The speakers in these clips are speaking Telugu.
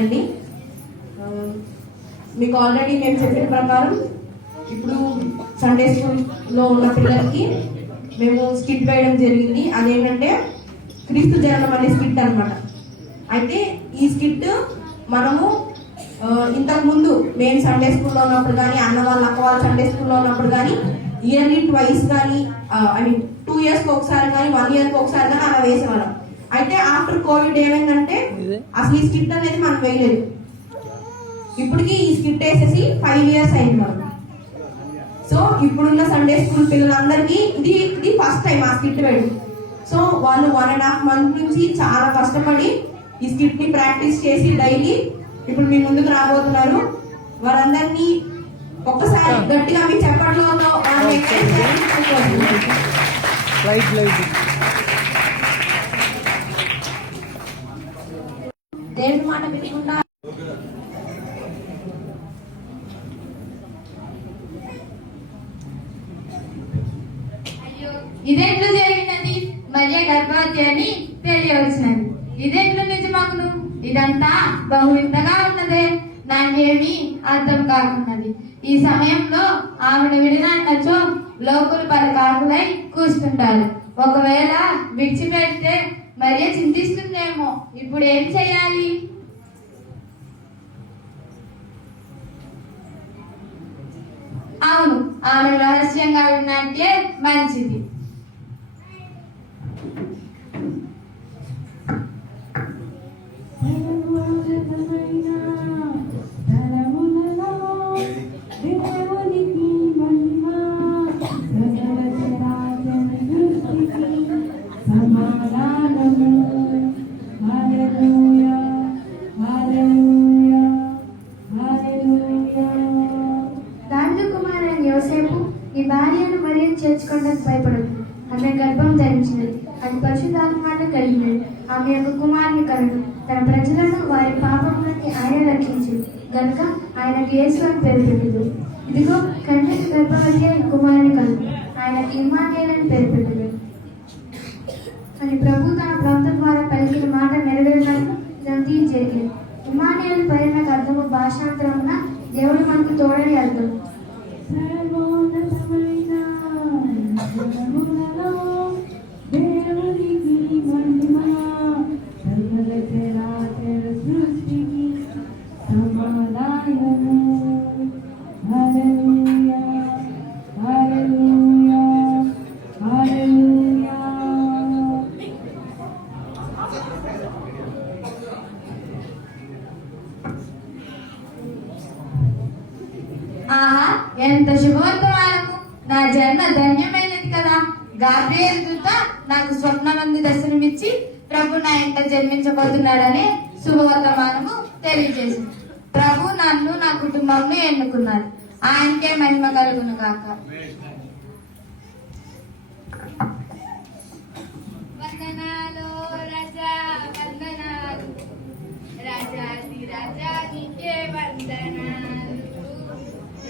అండి. మీకు ఆల్రెడీ మేము చెప్పిన ప్రకారం ఇప్పుడు సండే స్కూల్లో ఉన్న పిల్లలకి మేము స్కిట్ వేయడం జరిగింది. అదేంటంటే క్రీస్తు జననం అనే స్కిట్ అనమాట. అయితే ఈ స్కిట్ మనము ఇంతకు ముందు మేము సండే స్కూల్లో ఉన్నప్పుడు కానీ, అన్న వాళ్ళ అక్క వాళ్ళ సండే స్కూల్లో ఉన్నప్పుడు కానీ, ఇయర్లీ ట్వైస్ కానీ, ఐ మీన్ 2 years ఒకసారి కానీ 1 year ఒకసారి కానీ అలా వేసేవాళ్ళం. అయితే ఆఫ్టర్ కోవిడ్ ఏమైందంటే అసలు ఈ స్కిట్ అనేది మనం వేయలేదు. ఇప్పటికి ఈ స్కిట్ వేసేసి 5 years అయింది మనం. సో ఇప్పుడున్న సండే స్కూల్ పిల్లలందరికీ ఇది ఫస్ట్ టైం ఆ స్కిట్ వేయడం. సో వాళ్ళు 1.5 months నుంచి చాలా కష్టపడి ఈ స్కిట్ ని ప్రాక్టీస్ చేసి డైలీ ఇప్పుడు మీ ముందుకు రాబోతున్నారు. వారందరినీ ఒక్కసారి గట్టిగా మీ చెప్పట్లో దేవుడి మాట వినకుండా ఇదెట్లు జరిగినది? మరియ గర్భవతి అని తెలియవచ్చినది. ఇదెట్లు నిజమగును? ఇదంతా బహు వింతగా ఉన్నదే, నాకేమీ అర్థం కాకున్నది. ఈ సమయంలో ఆమెను విడినచ్చో లోకులు పరకాకులై కూర్చుంటారు. ఒకవేళ విడిచిపెడితే మరియ చింతిస్తుందేమో. ఇప్పుడు ఏం చేయాలి? అవును, ఆమె రహస్యంగా విన్నట్టే మంచిది. యోసేపు ఈ భార్యను మరియు చేర్చుకోవడానికి భయపడదు. ఆమె గర్భం ధరించినది, అది పరిశుద్ధాత్మను కలిగినది. ఆమె యొక్క కుమారుని కలడు. తన ప్రజలను వారి పాపములని ఆయన రక్షించు గనుక ఆయనకు యేసు అని పేరు పెట్టదు. ఇదిగో కన్యక గర్భవతి అయిన కుమారుని కలదు, ఆయనకు ఇమ్మానుయేలు అని పేరు పెట్టదు అని ప్రభు తన ప్రవక్త ద్వారా పలికిన మాట నెరవేరినట్లు ఇదంతా జరిగింది. ఇమ్మానుయేలు పేరునకు అర్థము భాషాంతరమున దేవుడు మనకు తోడని అర్థం. ఆహా, ఎంత శుభవర్తమానము! నా జన్మ ధన్యమైనది కదా. గాబ్రియేలు దూత నాకు స్వప్నమందు దర్శనమిచ్చి ప్రభు నా ఇంట జన్మించబోతున్నాడని శుభవర్తమానము తెలియజేసింది. ప్రభు నన్ను నా కుటుంబంను ఎన్నుకున్నారు. ఆయనకే మహిమ కలుగును కాక. వందనాలు రాజా, వందనాలు రాజాది రాజా, నీకే వందనాలు.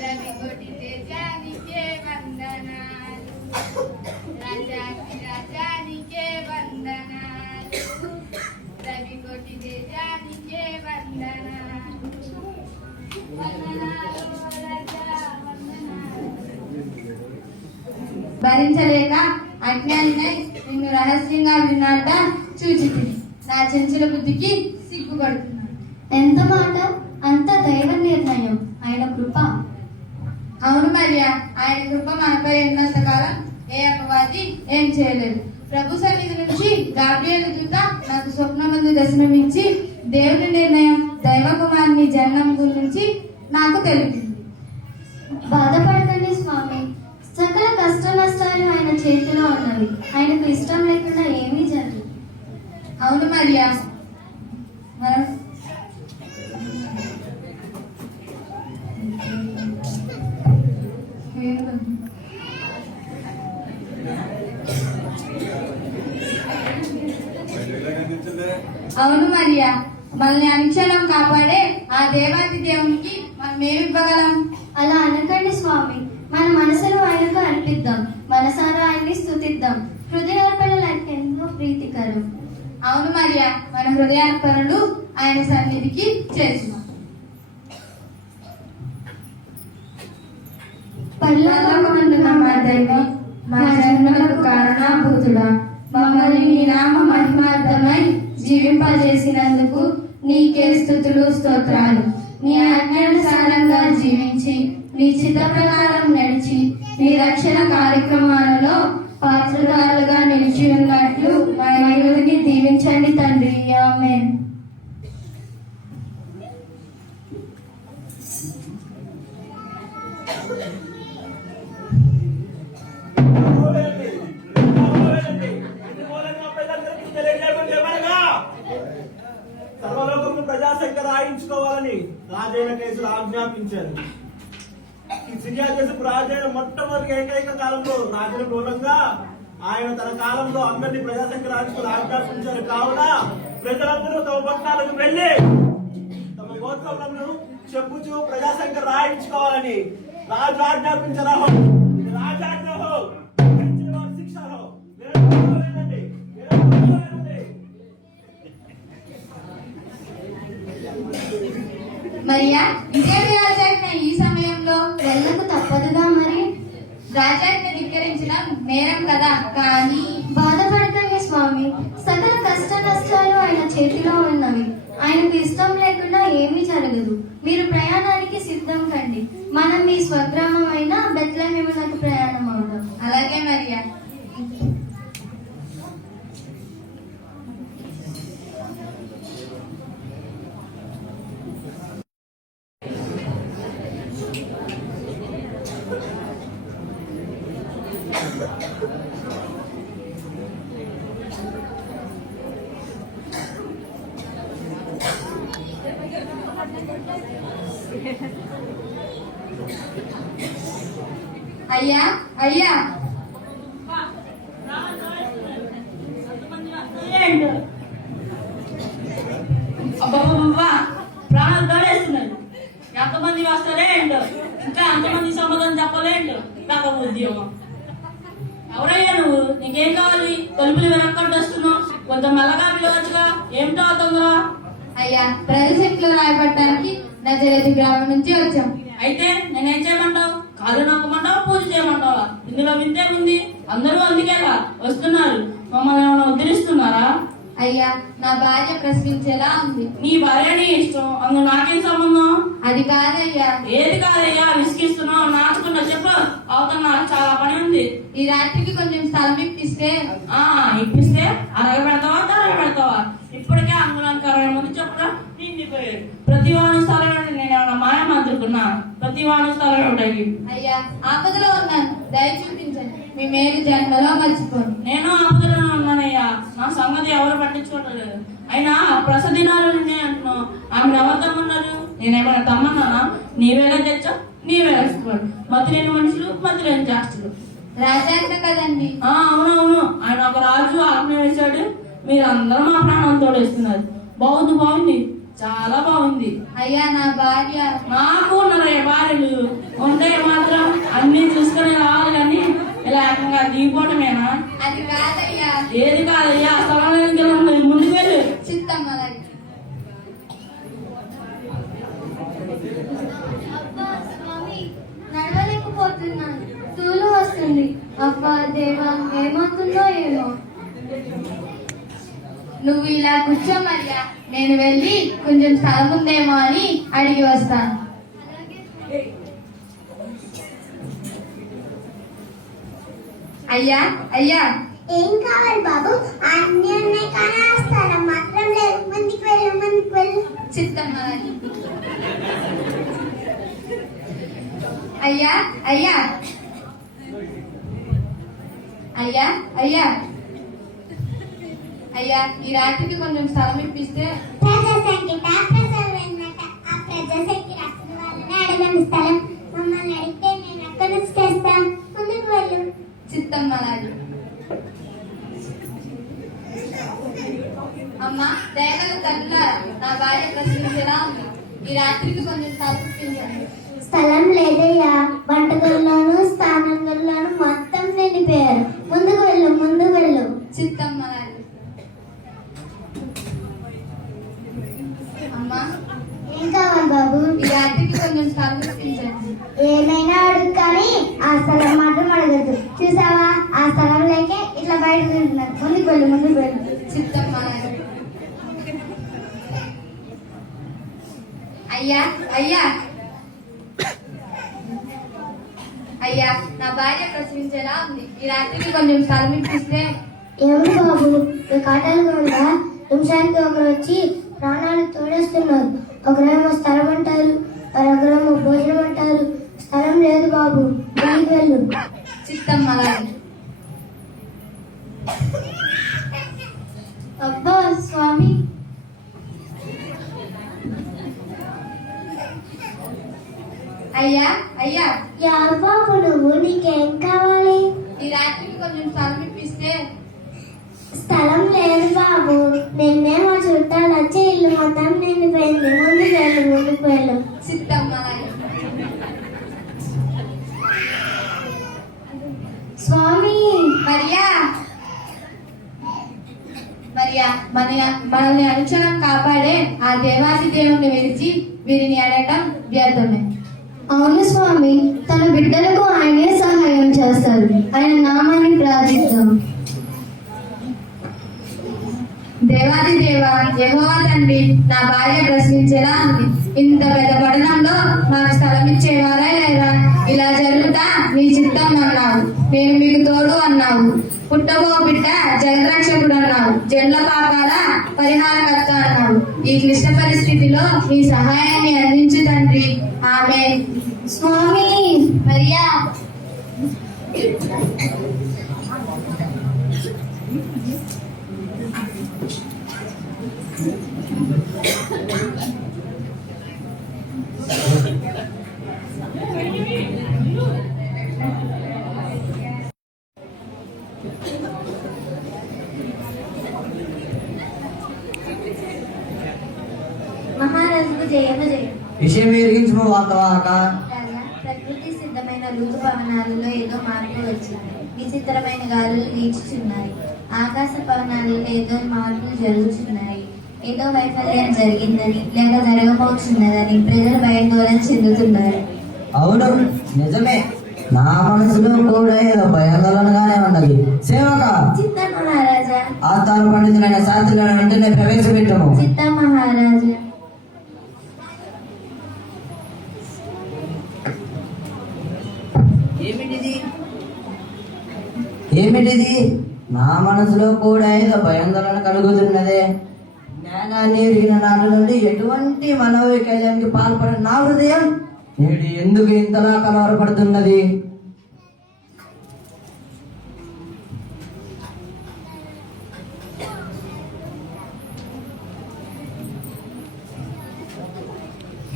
రవి కోటి తేజానికే వందనాలు, రాజాది రాజానికే వందనాలు. రవి కోటి తేజానికే వందనాలు. వందనాలు రాజా, వందనాలు. భరించలేక అజ్ఞానినై నిన్ను రహస్యంగా విన్నాట చూచితిని. నా చెంచుల బుద్ధికి సిగ్గుపడుతున్నాను. ఎంత మాట! అంత దైవ నిర్ణయం, ఆయన కృప. అవును మరియా, ఆయన కృప మనపై ఉన్నంత కాలం ఏ అపవాది ఏం చేయలేదు. ప్రభు సన్నిధి నుంచి గాబ్రియేలు దూత నాకు స్వప్నమందు దర్శనమిచ్చి దేవుని నిర్ణయం, దైవ కుమారుని జన్మం గురించి నాకు తెలిపింది. బాధపడకండి స్వామి, సకల కష్ట నష్టాలు ఆయన చేతిలో ఉన్నవి. ఆయనకు ఇష్టం లేకుండా ఏమీ జరగదు. అవును మరియా, మనం అవును మరియా, మనల్ని అనుక్షణం కాపాడే ఆ దేవాది దేవునికి మనం ఏమి ఇవ్వగలం? అలా అనకండి స్వామి, మన మనసును ఆయనకు అర్పిద్దాం, మనసారా ఆయన్ని స్తుతిద్దాం. హృదయార్పణలు ఆయనకు ఎంతో ప్రీతికరం. అవును మరియా, మన హృదయార్పణలు ఆయన సన్నిధికి చేసిన. పరలోకమందున్న మా తండ్రి, మా జన్మలకు కారణభూతుడా, మమ్మల్ని నీ నామ మహిమార్థమై జీవింపజేసినందుకు నీకే స్తుతులు స్తోత్రాలు. నీ ఆజ్ఞానుసారంగా జీవించి నీ చిత్త ప్రకారం నడిచి నీ రక్షణ కార్యక్రమాలలో పాత్రదారులుగా నిలిచి ఉన్నట్లు మా నలుగురిని దీవించండి తండ్రి. ఆమేన్. సర్వలోకము ప్రజాసంఖ్య రాయించుకోవాలని రాజైన కేసులు ఆజ్ఞాపించారు. ఈ ఫిర్యాదు కేసు రాజైన మొట్టమొదటి ఏకైక కాలంలో రాజుల మూలంగా ఆయన తన కాలంలో అందరినీ ప్రజాసంఖ్య రాయించుకుని ఆజ్ఞాపించారు. కావున ప్రజలందరూ తమ పట్టణాలకు వెళ్లి తమ గోత్రములను చెప్పుచూ ప్రజాసంఖ్య రాయించుకోవాలని రాజు ఆజ్ఞాపించారు. రాజాజ్ఞ శిక్ష మరియా, ఇదేమి రాజాజ్ఞ ఈ సమయంలో? వెళ్ళకు తప్పదుగా మరి. రాజాజ్ఞ ధిక్కరించడం నేరం కదా. కానీ బాధపడకండి స్వామి, సకల కష్ట నష్టాలు ఆయన చేతిలో ఉన్నవి. ఆయనకు ఇష్టం లేకుండా ఏమీ జరగదు. మీరు ప్రయాణానికి సిద్ధం కండి. మనం మీ స్వగ్రామం అయిన బెత్లెహేమునకు ప్రయాణం అవుదాం. అలాగే మరియా. అయ్యా, అయ్యా, అబ్బా ప్రాణాలు దాడేస్తున్నాడు. ఎంతమంది వస్తారే ఏంటో, ఇంకా ఎంతమంది సమాధానం చెప్పలేండు. నాకు ఉద్యోగం. ఎవరయ్యా నువ్వు? నీకేం కావాలి? తలుపులు వెనక్కంటూ వస్తున్నావు. కొంత మెల్లగా పిలవచ్చుగా. ఏమిటో తొందర? అయ్యా, ప్రజశక్తిలో రాయబట్టడానికి నజరేతు గ్రామం నుంచి వచ్చాం. అయితే నేనేం చేయమంటావు? కాళ్ళు నొక్కమంటావా, పూజ చేయమంటావా? ఇందులో వింతే ఉంది. అందరూ అందుకేగా వస్తున్నారు. మమ్మల్ని ఏమైనా ఉద్ధరిస్తున్నారా? అయ్యా, నా భార్య ప్రశ్నించేలా ఉంది. నీ భార్య నీ ఇష్టం, అందులో నాకేం సంబంధం? అది కాదయ్యా. ఏది కాదయ్యా? విసిగిస్తున్నావు. నాచుకున్నా చెప్పు. అవతల నాకు చాలా పని ఉంది. ఈ రాత్రికి కొంచెం స్థలం ఇప్పిస్తే. ఇప్పిస్తే అరగబెడతావా, తరగబెడతావా? ఇప్పటికే అంగుళానికి 60 మంది చెప్పరా నిండిపోయారు. ప్రతి వాణి స్థలం నేను ఏమన్నా మాయం అందుకున్నా? ప్రతి వాణి స్థలం ఉంటాయి. అయ్యా, ఆపదలో ఉన్నాను, దయ చూపించండి. మీ మేలు జన్మలో మర్చిపోను. నేను ఆపదలో ఉన్నానయ్యా. నా సంగతి ఎవరు పట్టించుకోవట్లేదు. అయినా ప్రసదినాలు అంటున్నావు. ఆమె ఎవరితో ఉన్నారు? నేనేమైనా తమ్మన్నానా? నీవేగా తెచ్చా, నీవే వేసుకోవాలి. మతి లేని మనుషులు, మతి లేని చేస్తులు. రాజాజ్ఞ కదండి. అవునవును, ఆయన ఒక రాజు ఆజ్ఞ వేశాడు. మీరందరూ మా ప్రాణం తోడేస్తున్నారు. బాగుంది, చాలా బాగుంది. అయ్యా, నా భార్య. నాకు ఉన్నారయ్య భార్యలు. ఉంటే మాత్రం అన్ని చూసుకుని రావాలి కానీ ఇలా ఏకంగా దిగిపోవటమేనా? అది కాదయ్యా. ఏది కాదయ్యా? స్థలానికి ముందుకు వెళ్ళు. చిత్తం అలాగే. నడవలేకపోతున్నాను, తూలు వస్తుంది. అబ్బా దేవా, ఏమవుతుందో ఏమో. నువ్వు ఇలా కూర్చో మరియా. నేను వెళ్ళి కొంచెం స్థలం ఉందేమో అని అడిగి వస్తాను. అయ్యా, అయ్యా, ఏం కావాలి బాబు? అన్ని ఉన్నాయి కానీ ఆ స్థలం మాత్రం లేదు. ముందుకు వెళ్ళు. చిత్తం అలాగే. అయ్యా, అయ్యా, అయ్యా, అయ్యా, అయ్యా, ఈ రాత్రికి కొంచెం స్థలం ఇప్పిస్తే. ప్రజాసంఖ్య ఆ ప్రజాసంఖ్య రాసిన వాళ్ళని అడగండి స్థలం. మమ్మల్ని అడిగితే నేను అక్కడ నుంచి చేస్తాం. ముందుకు వెళ్ళు. చిత్తం అలాగే. అమ్మా, దేవత తల్లులారా, నా భార్య ప్రశ్నించేలా ఉంది. ఈ రాత్రికి కొంచెం స్థలం ఇప్పించండి. స్థలం లేదయ్యా. వంటగదిలోను స్నానం గదిలోను మొత్తం నిండిపోయారు. ముందుకు వెళ్ళు. చిత్తం అలాగే. అమ్మా, కొంచెం స్థలం ఇప్పించండి. ఏమైనా అడుగు కానీ ఆ స్థలం మాత్రం అడగద్దు. చూసావా, ఆ స్థలం లేకే ఇట్లా బయట తింటున్నారు. ముందుకు వెళ్ళు. చిత్తం మహారాజా. అయ్యా అయ్యా అయ్యా, నా భార్య ప్రశ్నించేలా ఉంది. ఈ రాత్రికి కొంచెం స్థలం ఇప్పిస్తే. ఎవరు బాబు, ఈ కాటాలు కూడా నిమిషానికి ఒకరు వచ్చి ప్రాణాలు తోడేస్తున్నారు. ఒకరేమో స్థలం అంటారు, మరొకరేమో భోజనం అంటారు. స్థలం లేదు బాబు, ముందుకు వెళ్ళు. చిత్తం మహారాజా. అబ్బా స్వామి, అయ్యా అయ్యా, ఎవరు బాబు నువ్వు, నీకేం కావాలి? ఈ రాత్రికి కొంచెం స్థలం ఇప్పిస్తే. స్థలం లేదు బాబు, నిన్నే మా చుట్టాలు వచ్చి ఇల్లు మొత్తం నిండిపోయింది. ముందుకు వెళ్ళు. చిత్తం మహారాజా. స్వామి, మరియా మరియా, మనల్ని అనుక్షణం కాపాడే ఆ దేవాది దేవుణ్ణి విడిచి వీరిని అడగటం వ్యర్థమే. అవును స్వామి, తన బిడ్డలకు ఆయనే సహాయం చేస్తారు. ఆయన నామాన్ని ప్రార్థిద్దాం. దేవాది దేవ, యెహోవా తండ్రి, నా భార్య ప్రశ్నించేలా ఉంది. ఇంత పెద్ద పట్టణంలో మాకు స్థలం ఇచ్చేవారా లేదా? ఇలా జరుగుతా నీ చిత్తం అన్నావు. నేను మీకు తోడు అన్నావు. పుట్టబో బిడ్డ జగరక్షకుడు అన్నావు. జన్ల పాపాల పరిహారకర్త అన్నావు. ఈ క్లిష్ట పరిస్థితిలో నీ సహాయాన్ని అందించు తండ్రి. ఆమె. స్వామి, మరియా, మహారాజుకు జయము జయం. విషయం ఎరిగించు వార్తవాహక. రాజా, ప్రకృతి సిద్ధమైన ఋతుపవనాలలో ఏదో మార్పు వచ్చింది. విచిత్రమైన గాలులు వీచుచున్నాయి. ఆకాశ పవనాలలో ఏదో మార్పులు జరుగుతున్నాయి. ఏదో వైఫల్యం జరిగిందని లేక జరగబోతున్నదని ప్రజలు భయాందోళన చెందుతున్నారు. అవును, నిజమే. నా మనసులో కూడా ఏదో భయాందోళనగానే ఉన్నది. సేవక, చిత్త మహారాజా. ఆస్థాన పండితులైన శాస్త్రులను వెంటనే ప్రవేశపెట్టము. చిత్త మహారాజా. ఏమిటిది? నా మనసులో కూడా ఏదో భయాందోళన కలుగుతున్నదే. జ్ఞానాన్ని ఎరిగిన నాటి నుండి ఎటువంటి మనోవికల్యానికి పాల్పడిన నా హృదయం నేడు ఎందుకు ఇంతలా కలవరపడుతున్నది?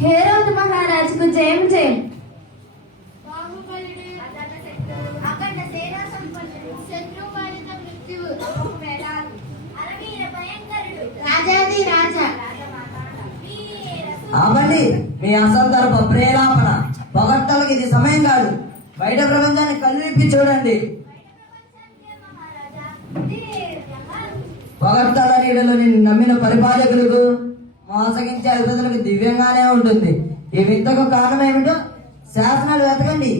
హేరోదు మహారాజుకు జయం జయం. రాజాది రాజా, ఆపండి మీ అసందర్భ ప్రేలాపన. పొగడ్తలకు ఇది సమయం కాదు. బయట ప్రపంచాన్ని కళ్ళిప్పి చూడండి. పొగడ్తల నీడలో నిన్ను నమ్మిన పరిపాలకులకు, మోసగించే అధిపతులకు దివ్యంగానే ఉంటుంది. ఈ వింతకు కారణం ఏమిటో శాసనాలు వెతకండి,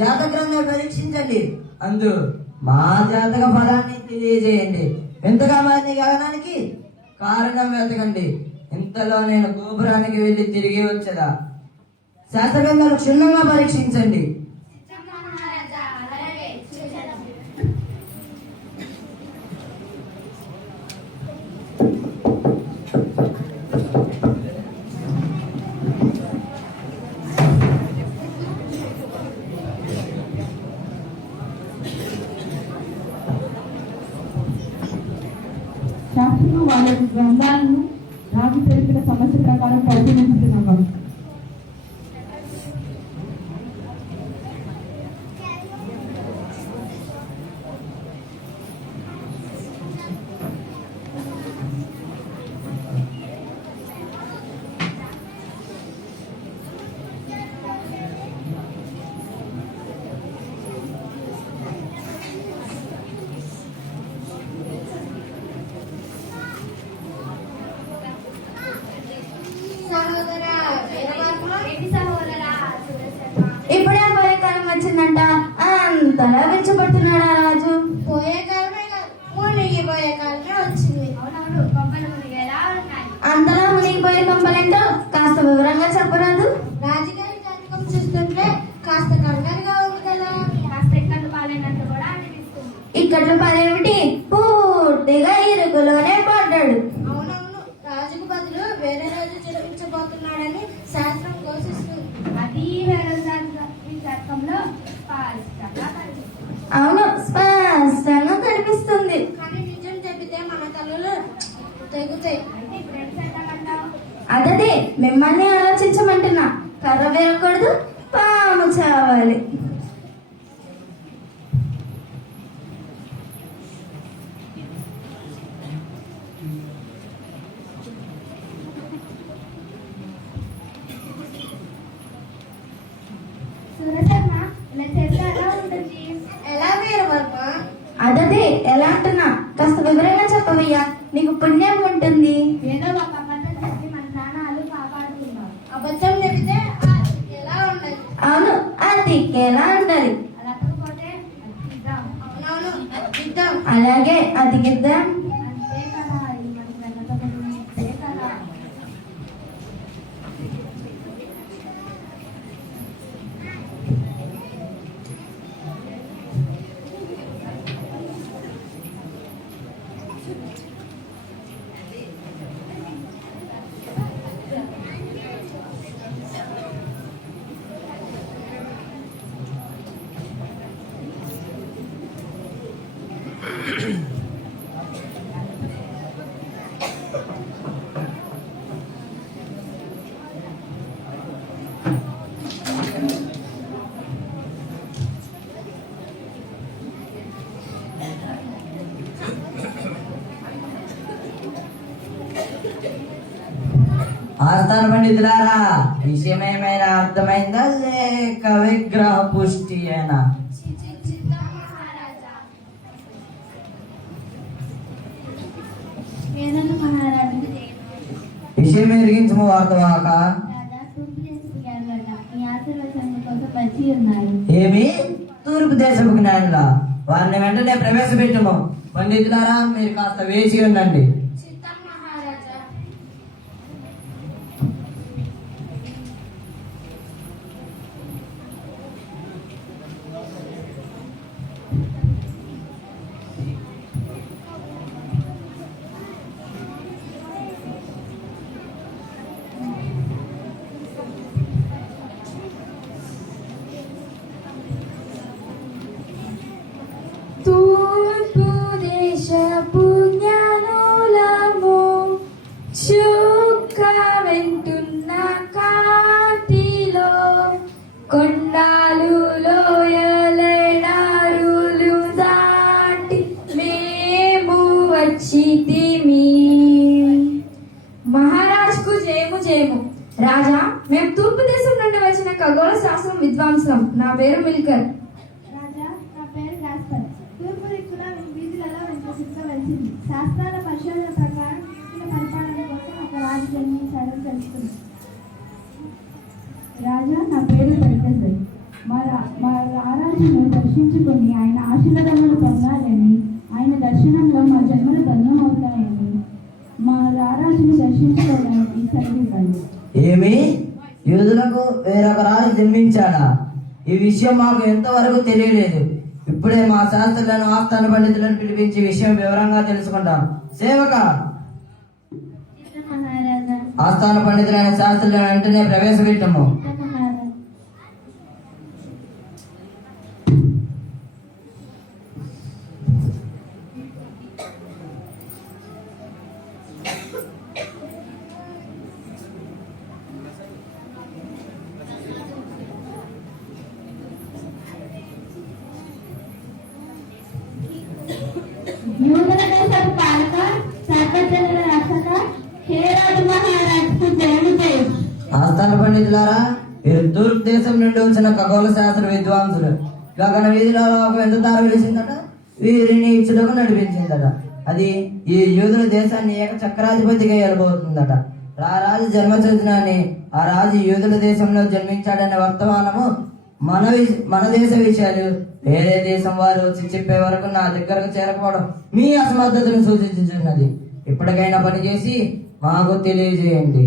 జాతక గ్రంథాలు పరీక్షించండి. అందు మా జాతక ఫలాన్ని తెలియజేయండి. వింతగా మారిన గగనానికి కారణం వెతకండి. ఇంతలో నేను గోపురానికి వెళ్ళి తిరిగి వచ్చేదా? శాస్త్ర గ్రంథాలు క్షుణ్ణంగా పరీక్షించండి. శాస్త్రులు వాళ్ళ గ్రంథాలను రాజు తెలిపిన సమస్య ప్రకారం పరిశీలించుతున్నాం. సహోదర తలావించబడుతున్నాడా రాజు? పోయే కాలమే కాదు, మునిగిపోయే కాలమే వచ్చింది. అవునవును, కొంపలు మునిగేలా ఉన్నాయి. అంతలా మునిగిపోయే కొంపలేంటో కాస్త వివరంగా చెప్పరాదు? రాజుగారి జాతకం చూస్తుంటే కాస్త కంగారుగా ఉంది కదా. కాస్త ఎక్కలు పాలైనట్టు కూడా అనిపిస్తుంది. ఇక్కట్లు పదేమిటి, పూర్తిగా ఇరుకులోనే పడ్డాడు. అవునవును, రాజుకు బదులు వేరే రాజు జన్మించబోతున్నాడని శాస్త్రం ఘోషిస్తుంది. అది వేరే జాతకంలో స్పష్టంగా కనిపిస్తుంది. అవును, స్పష్టంగా కనిపిస్తుంది. కానీ నిజం చెబితే మన తలలు తెగుతాయి. అయితే ఇప్పుడు ఏం చేద్దామంటావు? అదే మిమ్మల్ని ఆలోచించమంటున్నా. కర్ర వేయకూడదు, పాము చావాలి. సురసమ్మ, ఇలా చేస్తే ఎలా ఉంటుంది? ఎలా వీరవర్మ? అదే ఎలా అంటున్నా, కాస్త వివరంగా చెప్పవయ్యా, నీకు పుణ్యం ఉంటుంది. ఏదో ఒక అబద్ధం చెప్పి మన ప్రాణాలు కాపాడుతున్నాం. అబద్ధం చెబితే ఎలా ఉండాలి? అవును, అది ఎలా ఉండాలి. అలా కాకపోతే అతికిద్దాం. అవునవును, అతికిద్దాం. అలాగే అతికిద్దాం. అంతే కదా, ఇది మనకి వెళ్ళకపోతుంది. అంతే కదా. ఆస్థాన పండితులారా, విషయం ఏమైనా అర్థమైందా లేక విగ్రహ పుష్టి అయినా? ఏదన్నా మహారాజు విషయం ఎరిగించము వార్తవాక. రాజా తూర్పు దేశపు జ్ఞానులట మీ ఆశీర్వచనం కోసం వచ్చి ఉన్నారు. ఏమి తూర్పు దేశపు జ్ఞానులా? వారిని వెంటనే ప్రవేశపెట్టము. పండితులారా, మీరు కాస్త వేసి ఉండండి. చిత్తం మహారాజా. తూర్పు దేశపు జ్ఞానులము చుక్క వెంటున్న కాటిలో కొండాలు లోయలైనారులు దాటి మేము వచ్చితిమి. మహారాజుకు జయము జయము. రాజా, మేము తూర్పు దేశం నుండి వచ్చిన ఖగోళ శాస్త్రం విద్వాంసం. నా పేరు మిల్కర్. రాజా, నా పేరు రాస్పర్. తూర్పు దిక్కుల వీధులలో వెంకటేశ్వర వెలిసింది. శాస్త్రాల పరిశోధన ప్రకారం ఇచ్చిన పరిపాలన కోసం ఒక రాజు జన్మించాడని తెలుస్తుంది. రాజా, నా పేరు వెంకటేశ్వరి. మా రారాజును దర్శించుకుని ఆయన ఆశీర్వాదములు పొందాలని, ఆయన దర్శనంలో మా జన్మలు ధన్యం అవుతాయని మా రారాజును దర్శించుకోవడానికి సెలవివ్వండి. ఏమి యూదులకు వేరొక రాజు జన్మించాడా? ఈ విషయం మాకు ఎంతవరకు తెలియలేదు. ఇప్పుడే మా శాస్త్రులను ఆస్థాన పండితులను పిలిపించి విషయం వివరంగా తెలుసుకుంటాం. సేవక, మహారాజా. ఆస్థాన పండితులైన శాస్త్రులను వెంటనే ప్రవేశపెట్టము. మహారాజా. యూదుల దేశపు పాలక, సర్వజనుల రక్షక, హేరోదు మహారాజుకు జయము జయం. ఆస్థాన పండితులారా, వీరు తూర్పు దేశం నుండి వచ్చిన ఖగోళ శాస్త్ర విద్వాంసులు. గగన వీధిలో ఒక ఎంత దారి వెలిసిందట, వీరిని ఇచ్చుటకు నడిపించిందట. అది ఈ యూదుల దేశాన్ని ఏక చక్రాధిపతిగా ఏలబోతుందట. ఆ రాజు జన్మచరిత్రాన్ని, ఆ రాజు యూదుల దేశంలో జన్మించాడనే వర్తమానము మన దేశ విషయాలు వేరే దేశం వారు వచ్చి చెప్పే వరకు నా దగ్గరకు చేరకపోవడం మీ అసమర్థతను సూచించున్నది. ఇప్పటికైనా పనిచేసి మాకు తెలియజేయండి.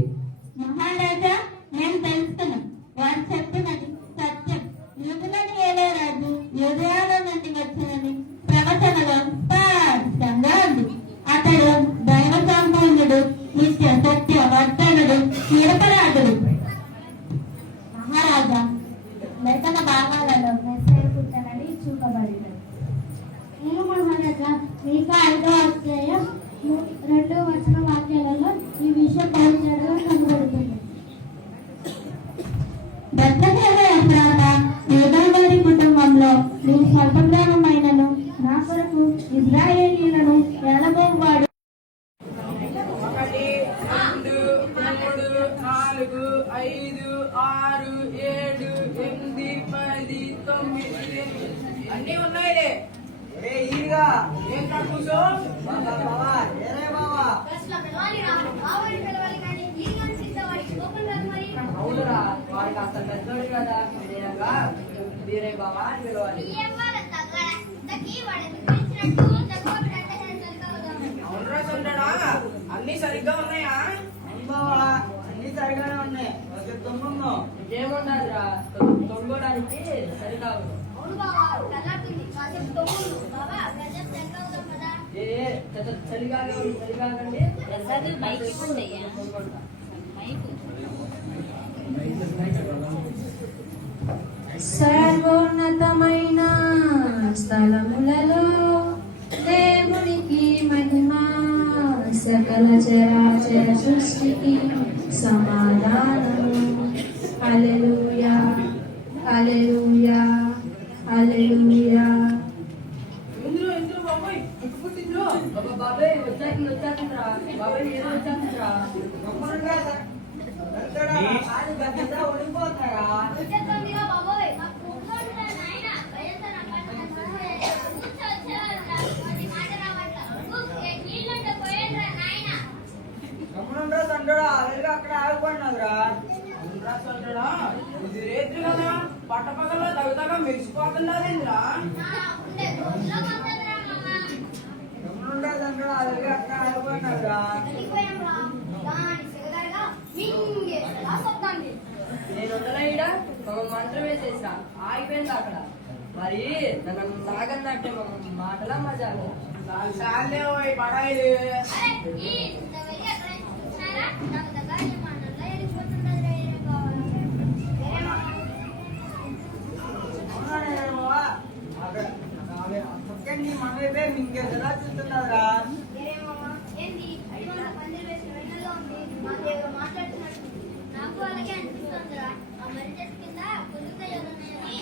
మహారాజా, నేను తెలుసుకున్నాను. వారు చెప్తున్నది సత్యం. యూదులను ఏలే రాజు యూదయాల నుండి వచ్చినని ప్రవచనలో స్పష్టంగా ఉంది. అతడు దైవ సంపూర్ణుడు, నిత్య సత్య వర్తనుడు, నిరపరాధుడు. మహారాజా, లేఖన భాగాలలో మెస్సయ్య పుట్టనని చూపబడినది. నేను మహారాజా, మీకా 5వ అధ్యాయం 2వ వచన వాక్యాలలో ఈ విషయం బయలుదేరగా కనబడుతుంది. బెత్లెహేము ఎఫ్రాతా, యూదావారి కుటుంబంలో నీ స్వల్పజ్ఞానమైనను నా కొరకు ఇశ్రాయేలీయులను ఏలబోవాడు. 1 2 3 4 5 6 7 8 10 9 అన్నీ ఉన్నాయిలే. ఏం కూర్చో అవునురా, వాడికి అంత పెద్దోడు కదా, వీరే బావా అని పిలవాలి. అవునరా చూడడా, అన్ని సరిగ్గా ఉన్నాయా? అన్ని సరిగానే ఉన్నాయి. ఇంకేముండదురా, తొడుకోవడానికి సరికావు. చలిగానే ఉంది, చలిగాకండి. సర్వోన్నతమైన స్థలములలో దేవునికి మహిమ, సకల చరాచర సృష్టికి సమాధానము. హల్లెలూయా, హల్లెలూయా, హల్లెలూయా. ఇందులో బాబాయ్ ఎప్పుడు ఇందులో బాబాయ్ వచ్చాకుందిరా, బాబాయ్ ఏదో వచ్చాకుందిరా. అక్కడ ఆగిపోయినదిరా. ఇది రేత్రి కదా, పట్టపగల్లో తగుతాగా మెరిసిపోతున్నదేంద్రా. అక్కడ ఆగిపోయినదిరా. నేను ఉండలేడా ఒక మంత్రం వేసేసా, ఆగిపోయింది అక్కడ. మరి నన్ను సాగన్నట్టే మాటలా మజాలు సాలే పడాయిలు. మనమే మింగేలా చూస్తున్నదిరా. నాకు అలాగే అనిపిస్తుందిరా. ఆ మర్రి చెట్టు కింద పులుక ఎవరున్నాయని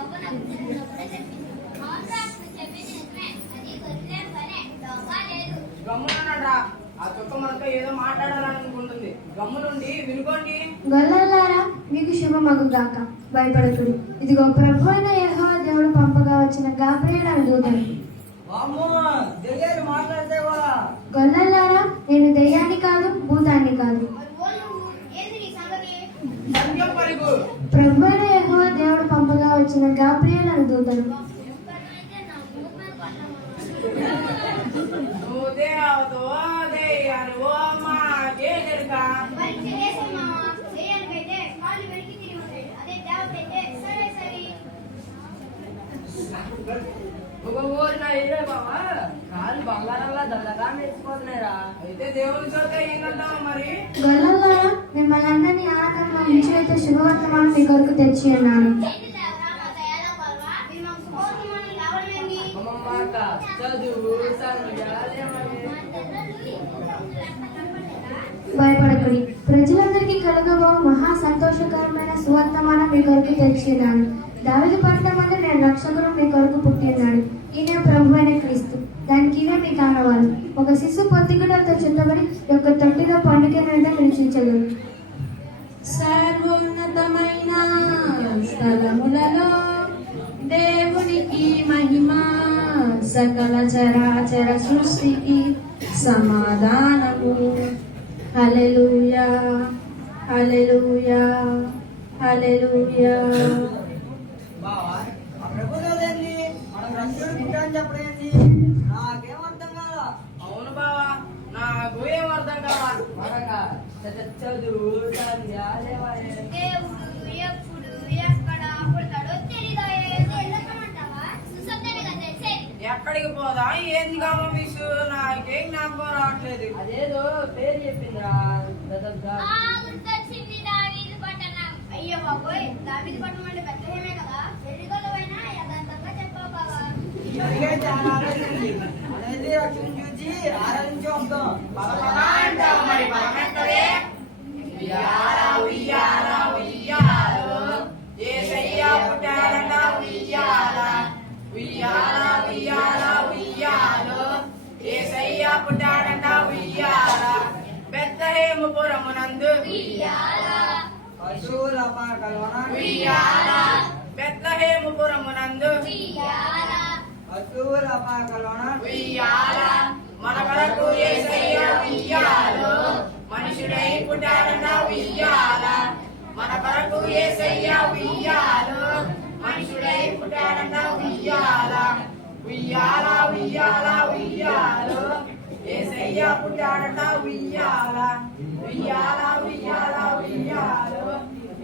అవ్వ నాకు తెలిసినప్పుడే చెప్పింది. అవునరా, నువ్వు చెప్పింది నిజమే. అది గొర్రెం పనే, దొంగ లేదు. గమ్మునరా, ఆ చుక్క మనతో ఏదో మాట్లాడాలనుకుంటుంది. గమ్మునుండి వినుకోండి. గొల్లలారా, మీకు శుభమగు గాక. భయపడకుడి. ఇదిగో ప్రభు అయిన యెహోవా దేవుడు పంపగా వచ్చిన గాబ్రియేలు అను దూతను. మాట్లాడితే గొల్లలారా, నేను దెయ్యాన్ని కాదు, భూతాన్ని కాదు. ఏంది నీ సంగతి? సంధ్యం పలుకు. ప్రభు అయిన యెహోవా దేవుడు పంపగా వచ్చిన గాబ్రియేలు అను దూతను. అయితే నా మూపని పట్టణం నువ్వు దేవతో దేయాలి ఓ అమ్మా కేజరుగా. మరి చేసే మామ చేయాలికైతే కాళ్ళు వెనక్కి తిరిగి ఉంటాడు. అదే దేవతైతే సరే సరే. ఒక ఊరిన ఇదే బావా, కాలు బంగారంలా దల్లగా మెరిసిపోతున్నాయిరా. అయితే దేవుని చోట ఏంటంటావు మరి? గొల్లలారా, మిమ్మల్ని అందరినీ ఆనందంగా ఉంచినైతే శుభవర్తమానం మీ కొరకు తెచ్చి ఉన్నాను. ఏంటి దేవరా, మా దయాల పర్వా మీరు మాకు శుభవర్తమానం రావడమేంటి? అమ్మమ్మాక చదువు సంధ్యాలేమని. భయపడకుడి. ప్రజలందరికీ కలగబో మహా సంతోషకరమైన సువర్తమానం మీ కొరకు తెచ్చిన్నాను. దావీదు పట్టణమందు నేను రక్షకుడు మీ కొరకు పుట్టినాడు. ఈయన ప్రభు అయిన క్రీస్తు. దానికి ఇవే మీ కానవాళ్ళు. ఒక శిశు పొత్తికలతో చుట్టబడి యొక్క తొట్టిలో పండుగ మీద నిలిచించగలరు. సర్వోన్నతమైన స్థలములలో దేవునికి మహిమ, సకల చరాచర సృష్టికి సమాధానము. హల్లెలూయా, హల్లెలూయా, హల్లెలూయా. అని చెప్పడం ఏంటి? నాకేం అర్థం కాదా? అవును బావా, నాకు ఏం అర్థం కావాలి. చదువు దేవుడు ఎప్పుడు ఎక్కడ పుడతాడో తెలియదాయే. ఎక్కడికి పోదా ఏంది కామో మిస్, నాకేం జ్ఞాపకం రావట్లేదు. అదేదో పేరు చెప్పిందిరా. గుర్తొచ్చింది, దావీదు పట్టణం. అయ్యో బాబోయ్, దావీదు పట్టణం అంటే బెత్లెహేమే కదా. ఎర్రిగొల్లవైనా యథార్థంగా చెప్పావు బావా. ఇప్పటికే చాలా ఆలోచించింది. అనేది అక్షరం చూసి ఆరాధించి వద్దాం. అంటావు మరి బలమెంతవే. ఉయ్యాల ఉయ్యాల ఉయ్యాలో యేసయ్య పుట్టాడట ఉయ్యాల. ఉయ్యాల ఉయ్యాల ఉయ్యాలో యేసయ్య పుట్టాడట ఉయ్యాల. బెత్లెహేముపురమునందు ఉయ్యాల, పశువుల పాకలోన ఉయ్యాల. బెత్లెహేముపురమునందు ఉయ్యాల, పశువుల పాకలోన ఉయ్యాల. మన కొరకు యేసయ్య ఉయ్యాలో మనుషుడై పుట్టాడట ఉయ్యాల. మన కొరకు యేసయ్య ఉయ్యాలో మనుషుడై పుట్టాడట ఉయ్యాల. ఉయ్యాల ఉయ్యాల ఉయ్యాలో యేసయ్య పుట్టాడట ఉయ్యాల. ఉయ్యాల ఉయ్యాల ఉయ్యాలో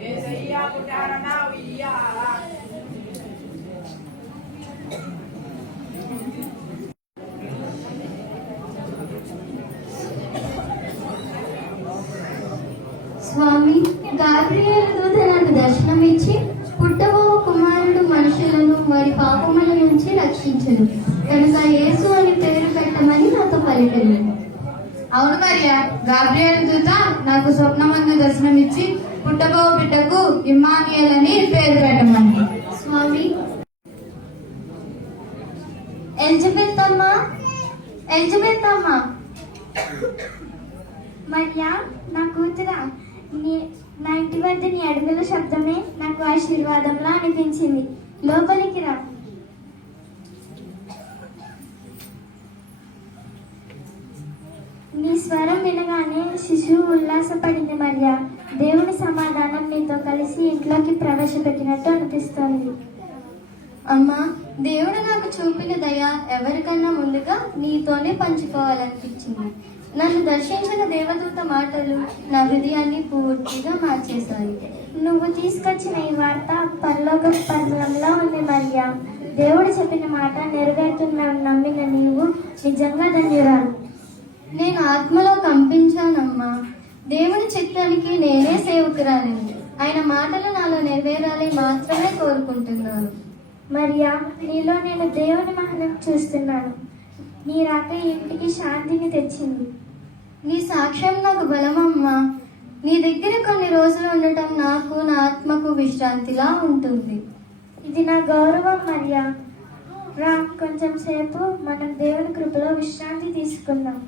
యేసయ్య పుట్టాడట ఉయ్యాల. స్వామి, గాబ్రియేలు దూత నాకు దర్శనమిచ్చి పుట్టబో కుమారుడు మనుషులను వారి పాపముల నుంచి రక్షించును కనుక యేసు అని పేరు పెట్టమని నాతో పలికెను. అవును మరియా, గాబ్రియేలు దూత నాకు స్వప్నమందు దర్శనమిచ్చి పుట్టబో బిడ్డకు ఇమ్మానుయేల్ అని పేరు పెట్టమని. స్వామి, ఎలిజబెత్ అమ్మా, మరియా నా కూతురా, నా ఇంటి వద్ద నీ అడుగుల శబ్దమే నాకు ఆశీర్వాదంలా అనిపించింది. లోపలికి రా. నీ స్వరం వినగానే శిశువు ఉల్లాసపడింది మరియా. దేవుని సమాధానం నీతో కలిసి ఇంట్లోకి ప్రవేశపెట్టినట్టు అనిపిస్తోంది. అమ్మా, దేవుడు నాకు చూపిన దయ ఎవరికన్నా ముందుగా నీతోనే పంచుకోవాలనిపించింది. నన్ను దర్శించిన దేవదూత మాటలు నా హృదయాన్ని పూర్తిగా మార్చేశాయి. నువ్వు తీసుకొచ్చిన ఈ వార్త పరలోక పర్వంలో ఉంది మరియా. దేవుడు చెప్పిన మాట నెరవేరుతుందని నమ్మిన నీవు నిజంగా ధన్యురాలు. నేను ఆత్మలో కంపించానమ్మా. దేవుని చిత్తానికి నేనే సేవకురాలిని. ఆయన మాటలు నాలో నెరవేరాలి మాత్రమే కోరుకుంటున్నాను. మరియా, నీలో నేను దేవుని మహిమను చూస్తున్నాను. నీ రాక ఇంటికి శాంతిని తెచ్చింది. నీ సాక్ష్యం నాకు బలమమ్మా. నీ దగ్గర కొన్ని రోజులు ఉండటం నాకు, నా ఆత్మకు విశ్రాంతిలా ఉంటుంది. ఇది నా గౌరవం మరియా. రా, కొంచెం సేపు మనం దేవుని కృపలో విశ్రాంతి తీసుకుందాం.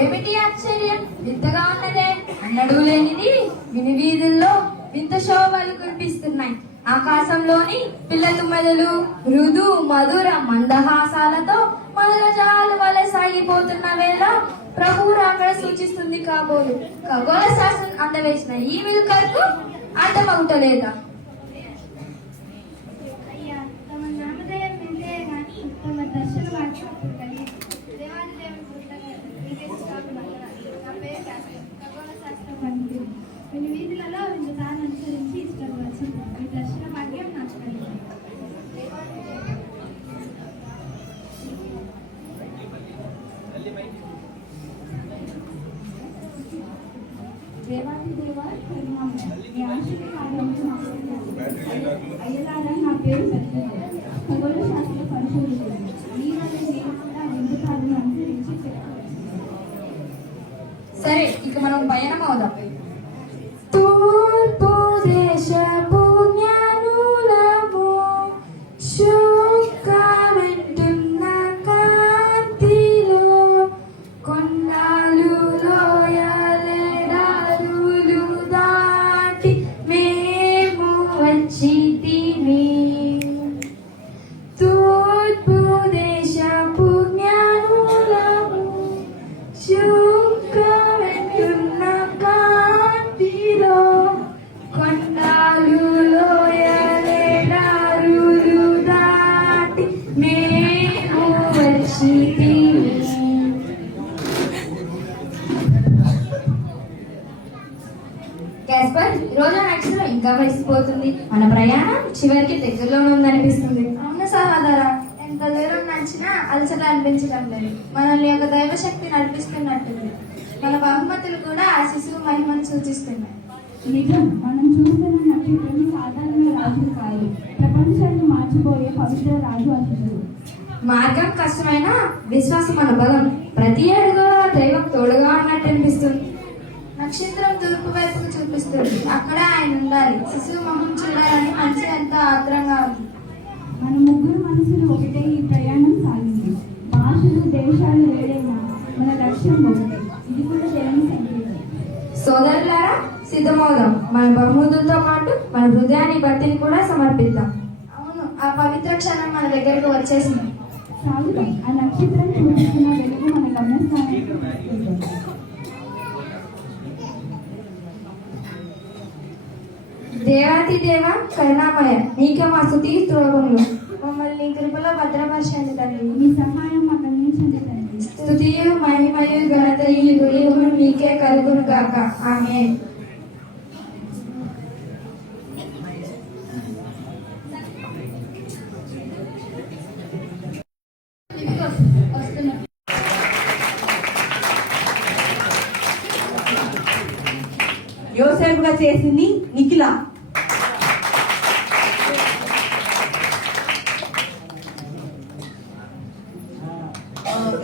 ఏమిటి ఆశ్చర్యం, వింతగా ఉన్నదే. అన్నడూ లేనిది విని వీధుల్లో వింత శోభలు కురిపిస్తున్నాయి. ఆకాశంలోని పిల్లల మెదలు మృదు మధుర మందహాసాలతో మదగజాలు వలె సాగిపోతున్న వేళ ప్రభు రాకడ సూచిస్తుంది కాబోలు. ఖగోళ శాస్త్రం అందవేసిన ఈ మిల్కర్కు అర్థమవుతలేదా? అయ్యా, తమ నామధేయం వింటే గాని తమ దర్శన వాక్యం కలిగి దేవాది దేవుని కృతజ్ఞతలు. నా పేరు శాస్త్రం, ఖగోళ శాస్త్రం పండితుడు. కొన్ని వీధులలో విందు తాను అనుసరించి ఇష్టం వచ్చింది. మీ దర్శన భాగ్యం నాకు కలిగింది. దేవాది దేవా మీ ఆశీర్వాదాలు అయ్యలారా. నా పేరు సత్య, ఖగోళ శాస్త్ర పరిశోధకుడు. ఈ వల్ల నేను కూడా విందుతాలను అనుసరించి సరే, ఇక మనం పయనం అవుదాం. ఇంకా వయసిపోతుంది. మన ప్రయాణం చివరికి దగ్గరలోనే ఉందనిపిస్తుంది. అవును సహోదరా, ఎంత దూరం నడిచినా అలసట అనిపించడం లేదు. మనల్ని ఒక దైవశక్తి నడిపిస్తున్నట్టుంది. మన బహుమతులు కూడా ఆ శిశువు మహిమను సూచిస్తున్నాయి. నిజం, మనం చూస్తున్న నక్షత్రం సాధారణ రాజు కాదు, ప్రపంచాన్ని మార్చిపోయే పవిత్ర రాజు అసలు. మార్గం కష్టమైన విశ్వాసం మన బలం. ప్రతి అడుగులో దైవం తోడుగా ఉన్నట్టు అనిపిస్తుంది. నక్షత్రం తూర్పు వైపుకు చూపిస్తుంది. అక్కడ ఆయన ఉండాలి. శిశువు మొహం చూడాలని మనసు ఎంతో ఆత్రంగా ఉంది. మన ముగ్గురు మనసులు ఒకటే ఈ ప్రయాణం సాగింది. భాషలు దేశాలు వేరైనా మన లక్ష్యం ఒకటే. ఇది కూడా దేవుని సంకేతం. సోదరులారా, సిద్ధమవుదాం. మన బహుమతులతో పాటు మన హృదయాన్ని భక్తిని కూడా సమర్పిద్దాం. అవును, ఆ పవిత్ర క్షణం మన దగ్గరకు వచ్చేసింది. సాగుదాం. ఆ నక్షత్రం చూపిస్తున్న వెలుగు మన గమ్యస్థానానికి తీసుకెళ్తాం. దేవాతి దేవ కరుణామయ, నీకే మా స్తుతి స్తోత్రములు. మమ్మల్ని కృపలో భద్రపరచండి తండ్రి. మీ సహాయం మాకు అందించండి తండ్రి. స్తుతియు మహిమయు ఘనతయు యుగయుగములు నీకే కలుగును గాక. ఆమేన్. యోసేపుగా చేసింది నిఖిల.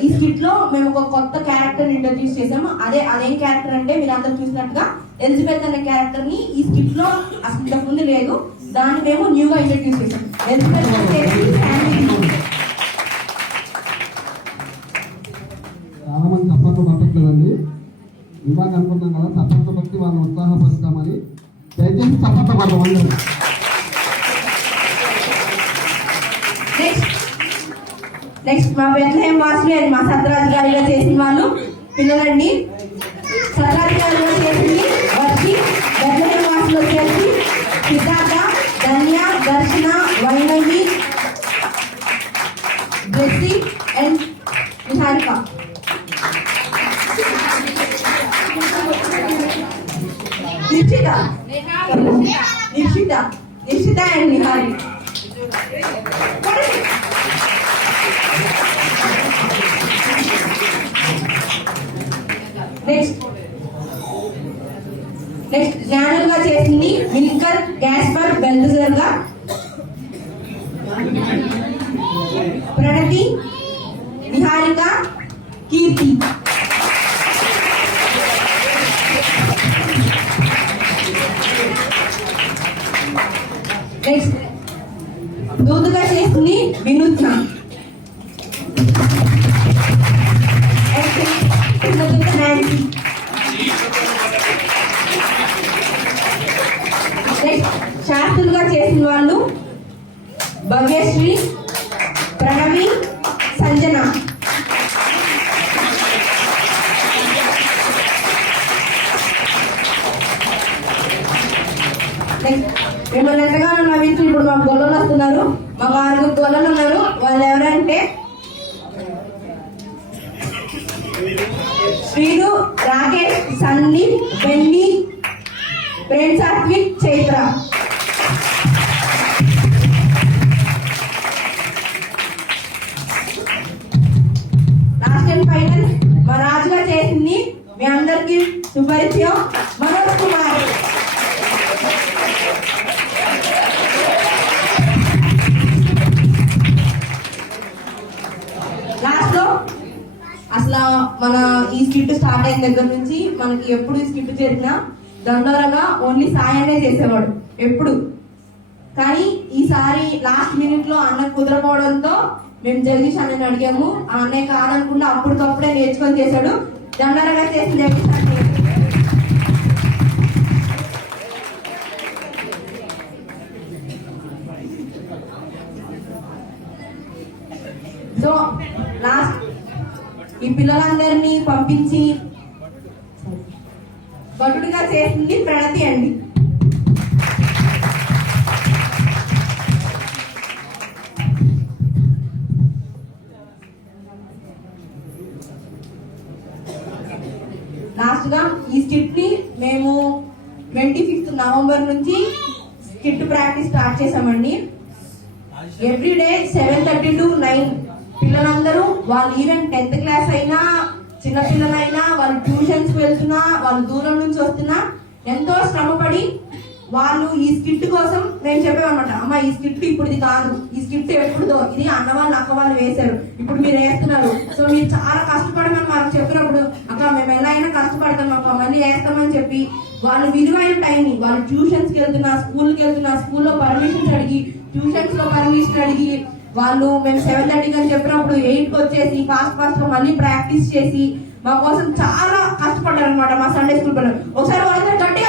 ఈ స్కిట్ లో మేము ఒక కొత్త క్యారెక్టర్ ఇంట్రడ్యూస్ చేసాము. అదేం క్యారెక్టర్ అంటే మీరు అందరూ చూసినట్టుగా ఎలిజబెత్ అనే క్యారెక్టర్ ని ఈ స్కిట్ లో అసలు ఇంతకుముందు లేదు. దాన్ని మేము న్యూగా ఇంట్రడ్యూస్ చేసాం. ఎలిజబెత్ వచ్చేసి చాలా మంది తప్పట్లు పట్టట్లేదండి. ఇందాక అనుకున్నాం కదా, తప్పట్లు బట్టి వాళ్ళని ఉత్సాహపరుస్తామని. దయచేసి తప్పట్లు పడమండి. నెక్స్ట్ మా బెత్లహేం వాసులు అండ్ మా సత్రాజ్ గారిగా చేసిన వాళ్ళు పిల్లలండి. సత్రాజ్ గారిగా చేసింది వచ్చి బెత్లహేం వాసులు వచ్చేసి సిద్ధార్థ, ధన్య, దర్శన, వైనవి, జెస్సీ అండ్ నిహారిక. నిశ్చిత అండ్ నిహారి. నెక్స్ట్ జ్ఞానులుగా చేసింది విల్కర్, గ్యాస్పర్, బెల్జర్ గా, ప్రణతి, నిహారిక, కీర్తి. నెక్స్ట్ దూదుగా చేసింది వినూత్న. నాన్సీ. నెక్స్ట్ శాస్త్రులుగా చేసిన వాళ్ళు భవ్యశ్రీ, ప్రణవి, సంజన. మిమ్మల్ని ఎంతగానో నవ్వించి ఇప్పుడు మాకు గొల్లలు వస్తున్నారు. మాకు 6 గొల్లలు ఉన్నారు. వాళ్ళు ఎవరంటే Srinu, Rakesh, Sandeep, Benny, Prem, Satvik, Chaitra. Last and final మా రాజుగా చేసింది మీ అందరికి సుపరిచయం మనోజ్ కుమార్. లాస్ట్ లో అసలు మన ఈ స్కిట్ స్టార్ట్ అయిన దగ్గర నుంచి మనకి ఎప్పుడు ఈ స్కిట్ చేసినా దండోరగా ఓన్లీ సాయనే చేసేవాడు ఎప్పుడు. కానీ ఈసారి లాస్ట్ మినిట్ లో అన్న కుదరపోవడంతో మేము జగదీష్ అన్నని అడిగాము. ఆ అన్నయ్య కాదనుకుంటే అప్పటికప్పుడే నేర్చుకొని చేశాడు. దండోరగా చేసి జగదీష్ అన్నయ్య. సో లాస్ట్ ఈ పిల్లలందరినీ పంపించి భటుడిగా చేసింది ప్రణతి అండి. లాస్ట్ గా ఈ స్కిట్ ని మేము 25th నవంబర్ నుంచి స్కిట్ ప్రాక్టీస్ స్టార్ట్ చేసామండి. ఎవ్రీడే 7:30 to 9 పిల్లలందరూ వాళ్ళు ఈవెన్ 10th క్లాస్ అయినా చిన్న పిల్లలైనా వాళ్ళు ట్యూషన్స్ వెళ్తున్నా వాళ్ళు దూరం నుంచి వస్తున్నా ఎంతో శ్రమపడి వాళ్ళు ఈ స్కిట్ కోసం నేను చెప్పామన్నమాట, అమ్మ ఈ స్కిట్ ఇప్పుడుది కాదు, ఈ స్కిట్ ఎప్పుడుదో, ఇది అన్న వాళ్ళు అక్క వాళ్ళు వేశారు, ఇప్పుడు మీరు వేస్తున్నారు, సో మీరు చాలా కష్టపడమని మాకు చెప్పినప్పుడు అక్క మేము ఎలా అయినా కష్టపడతాం అక్క మళ్ళీ వేస్తామని చెప్పి వాళ్ళు విలువైన టైంని వాళ్ళు ట్యూషన్స్ కి వెళ్తున్నా స్కూల్కి వెళ్తున్నా స్కూల్లో పర్మిషన్స్ అడిగి ట్యూషన్స్ లో పర్మిషన్ అడిగి వాళ్ళు మేము 7:30 అని చెప్పినప్పుడు 8కి వచ్చేసి ఫాస్ట్ గా మళ్ళీ ప్రాక్టీస్ చేసి మా కోసం చాలా కష్టపడ్డారు అనమాట మా సండే స్కూల్ పిల్లలు. ఒకసారి వాళ్ళందరూ గట్టిగా